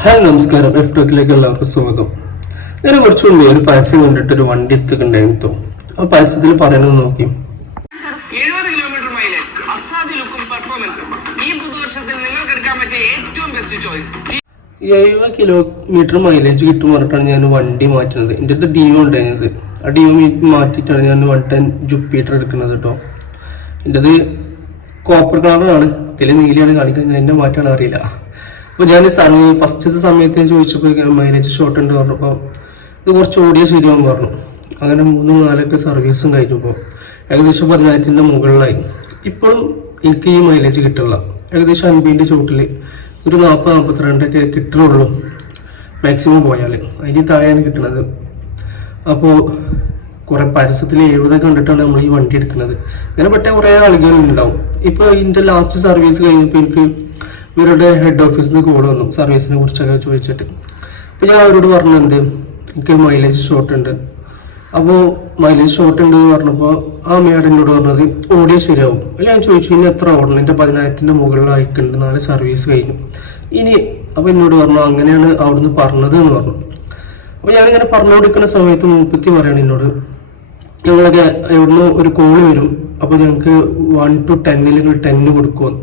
Hi നമസ്കാരം. F ടോക്കിലേക്ക് എല്ലാവർക്കും സ്വാഗതം. ഞാൻ കുറച്ചു മുമ്പേ ഒരു പരസ്യം കണ്ടിട്ട് ഒരു വണ്ടി എടുത്തിട്ടുണ്ടായിരുന്നു ആ പരസ്യത്തിൽ പറയുന്നത് നോക്കി. എഴുപത് കിലോമീറ്റർ മൈലേജ് അസാധ്യ ലുക്കും പെർഫോമൻസും ഈ പുതുവർഷത്തിൽ നിങ്ങൾക്ക് എടുക്കാൻ പറ്റിയ ഏറ്റവും ബെസ്റ്റ് ചോയ്സ് എഴുപത് കിലോമീറ്റർ മൈലേജ് കിട്ടും പറഞ്ഞിട്ടാണ് ഞാൻ വണ്ടി മാറ്റുന്നത്. എന്റെ അടുത്ത് ഡിയോ ഉണ്ടായിരുന്നത്. ആ ഡിയോ മാറ്റിയിട്ടാണ് ഞാൻ വൺ ടെൻ ജുപ്പീറ്റർ എടുക്കുന്നത് കേട്ടോ എന്റെത് കോപ്പർ കളറാണ് ഇതിൽ നീലയാണ് കാണിക്കുന്നത്. എന്നെ മാറ്റാണ് അറിയില്ല. അപ്പോൾ ഞാൻ സമയം ഫസ്റ്റത്തെ സമയത്ത് ഞാൻ ചോദിച്ചപ്പോൾ മൈലേജ് ഷോർട്ട് ഉണ്ട് പറഞ്ഞപ്പോൾ ഇത് കുറച്ച് ഓടിയ ശരിയാവും പറഞ്ഞു. അങ്ങനെ മൂന്നും നാലൊക്കെ സർവീസും കഴിഞ്ഞപ്പോൾ ഏകദേശം പതിനായിരത്തിന്റെ മുകളിലായി. ഇപ്പോഴും എനിക്ക് ഈ മൈലേജ് കിട്ടില്ല. ഏകദേശം അൻപതിന്റെ ചോട്ടിൽ ഒരു നാൽപ്പത് നാൽപ്പത്തിരണ്ടൊക്കെ കിട്ടണുള്ളൂ മാക്സിമം പോയാൽ അതിന് താഴെയാണ് കിട്ടുന്നത് അപ്പോൾ കുറെ പരസ്യത്തിൽ എഴുപതൊക്കെ കണ്ടിട്ടാണ് നമ്മൾ ഈ വണ്ടി എടുക്കുന്നത്. അങ്ങനെ പറ്റ കുറേ ആളുകൾ ഉണ്ടാവും. ഇപ്പോൾ ഇതിന്റെ ലാസ്റ്റ് സർവീസ് കഴിഞ്ഞപ്പോൾ എനിക്ക് ഇവരുടെ ഹെഡ് ഓഫീസിൽ നിന്ന് കോൾ വന്നു സർവീസിനെ കുറിച്ചൊക്കെ ചോദിച്ചിട്ട്. അപ്പോൾ ഞാൻ അവരോട് പറഞ്ഞു എന്ത്? എനിക്ക് മൈലേജ് ഷോർട്ട് ഉണ്ട്. അപ്പോൾ മൈലേജ് ഷോർട്ട് ഉണ്ട് എന്ന് പറഞ്ഞപ്പോൾ ആ മേഡം എന്നോട് പറഞ്ഞത് ഓടിയ ശരിയാവും. അല്ല ഞാൻ ചോദിച്ചു ഇനി എത്ര ഓടണം എന്റെ പതിനായിരത്തിന്റെ മുകളിലായിട്ടുണ്ട് നാല് സർവീസ് കഴിഞ്ഞു. ഇനി അപ്പോൾ എന്നോട് പറഞ്ഞു അങ്ങനെയാണ് അവിടുന്ന് പറഞ്ഞത് എന്ന് പറഞ്ഞു. അപ്പോൾ ഞാനിങ്ങനെ പറഞ്ഞുകൊടുക്കുന്ന സമയത്ത് മൂപ്പത്തി പറയണം എന്നോട് ഞങ്ങളൊക്കെ എവിടുന്ന് ഒരു കോൾ വരും അപ്പോൾ ഞങ്ങൾക്ക് വൺ ടു ടെന്നിൽ നിങ്ങൾ ടെന്ന് കൊടുക്കുമെന്ന്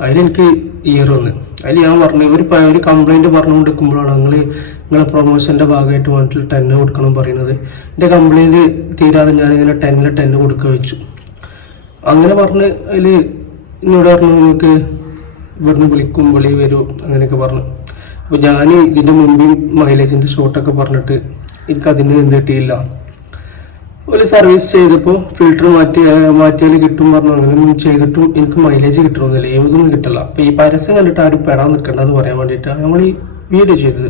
അതിലെനിക്ക് ഇയർ വന്ന്. അതിൽ ഞാൻ പറഞ്ഞു ഒരു ഒരു കംപ്ലൈന്റ് പറഞ്ഞുകൊണ്ടിരിക്കുമ്പോഴാണ് നിങ്ങൾ നിങ്ങളെ പ്രൊമോഷന്റെ ഭാഗമായിട്ട് വണ്ടിൽ ടെന്ന് കൊടുക്കണം പറയുന്നത്. എന്റെ കംപ്ലൈന്റ് തീരാതെ ഞാനിങ്ങനെ ടെന്നിൽ ടെന്ന് കൊടുക്കുക വെച്ചു. അങ്ങനെ പറഞ്ഞ് അതിൽ എന്നോട് പറഞ്ഞു നിങ്ങൾക്ക് ഇവിടുന്ന് വിളിക്കും വിളി വരും അങ്ങനെയൊക്കെ പറഞ്ഞു. അപ്പോൾ ഞാൻ ഇതിന്റെ മുമ്പ് മൈലേജിന്റെ ഷോട്ടൊക്കെ പറഞ്ഞിട്ട് എനിക്കതിന് എന്ത് കിട്ടിയില്ല. ഒരു സർവീസ് ചെയ്തപ്പോൾ ഫിൽറ്റർ മാറ്റി മാറ്റിയാൽ കിട്ടും പറഞ്ഞു ചെയ്തിട്ടും എനിക്ക് മൈലേജ് കിട്ടണമെന്നില്ല. ഏതൊന്നും കിട്ടില്ല അപ്പോൾ ഈ പരസ്യം കണ്ടിട്ട് ആരും പെടാൻ നിൽക്കേണ്ടതെന്ന് പറയാൻ വേണ്ടിയിട്ടാണ് നമ്മൾ ഈ വീഡിയോ ചെയ്തത്.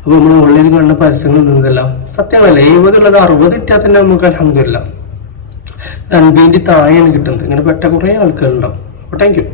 അപ്പോൾ നമ്മൾ ഓൺലൈനിൽ കാണുന്ന പരസ്യങ്ങൾ നിന്നതല്ല സത്യങ്ങളല്ല എഴുപതുള്ളത് അറുപത് ഇട്ടാൽ തന്നെ നമുക്ക് അലഹമില്ല അൻപതിന്റെ താഴെയാണ് കിട്ടുന്നത്. ഇങ്ങനെ പെട്ട കുറേ ആൾക്കാരുണ്ടാവും. അപ്പോൾ താങ്ക് യു